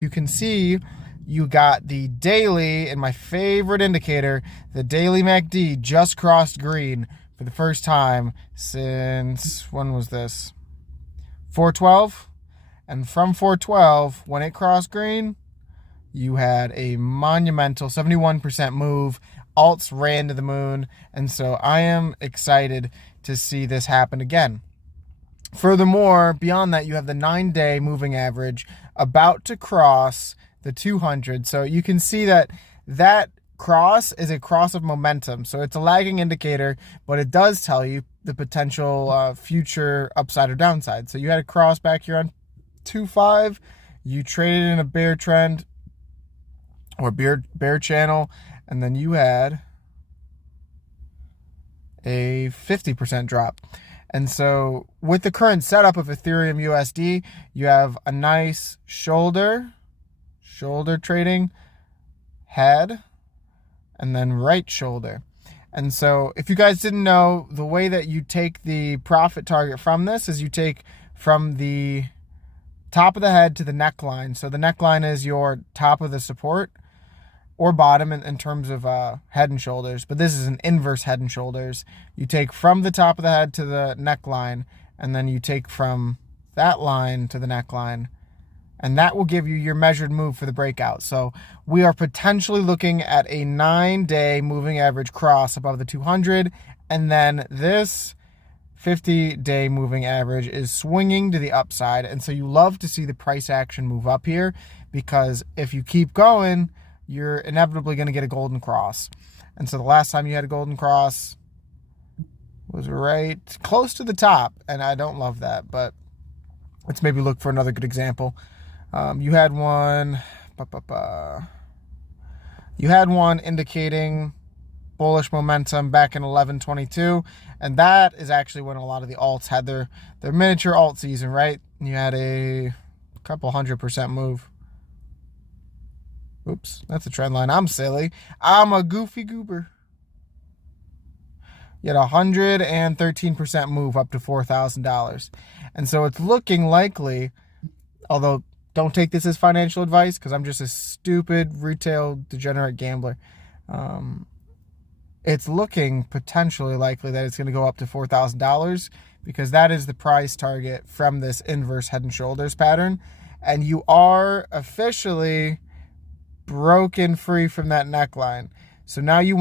You can see you got the daily, and my favorite indicator, the daily MACD just crossed green for the first time since, when was this? 412. And from 412, when it crossed green, you had a monumental 71% move. Alts ran to the moon. And so I am excited to see this happen again. Furthermore, beyond that, you have the 9-day moving average about to cross the 200. So you can see that that cross is a cross of momentum. So it's a lagging indicator, but it does tell you the potential future upside or downside. So you had a cross back here on 2.5. You traded in a bear trend or bear channel, and then you had a 50% drop. And so with the current setup of Ethereum USD, you have a nice shoulder trading, head, and then right shoulder. And so if you guys didn't know, the way that you take the profit target from this is you take from the top of the head to the neckline. So the neckline is your top of the support or bottom in terms of head and shoulders, but this is an inverse head and shoulders. You take from the top of the head to the neckline, and then you take from that line to the neckline, and that will give you your measured move for the breakout. So we are potentially looking at a 9-day moving average cross above the 200, and then this 50-day moving average is swinging to the upside. And so you love to see the price action move up here, because if you keep going, you're inevitably going to get a golden cross. And so the last time you had a golden cross was right close to the top, and I don't love that, but let's maybe look for another good example. You had one indicating bullish momentum back in 11/22, and that is actually when a lot of the alts had their miniature alt season, right? You had a couple 100% move. Oops, that's a trend line. I'm silly. I'm a goofy goober. You had a 113% move up to $4,000. And so it's looking likely, although don't take this as financial advice because I'm just a stupid retail degenerate gambler. It's looking potentially likely that it's going to go up to $4,000 because that is the price target from this inverse head and shoulders pattern. And you are officially broken free from that neckline. So now you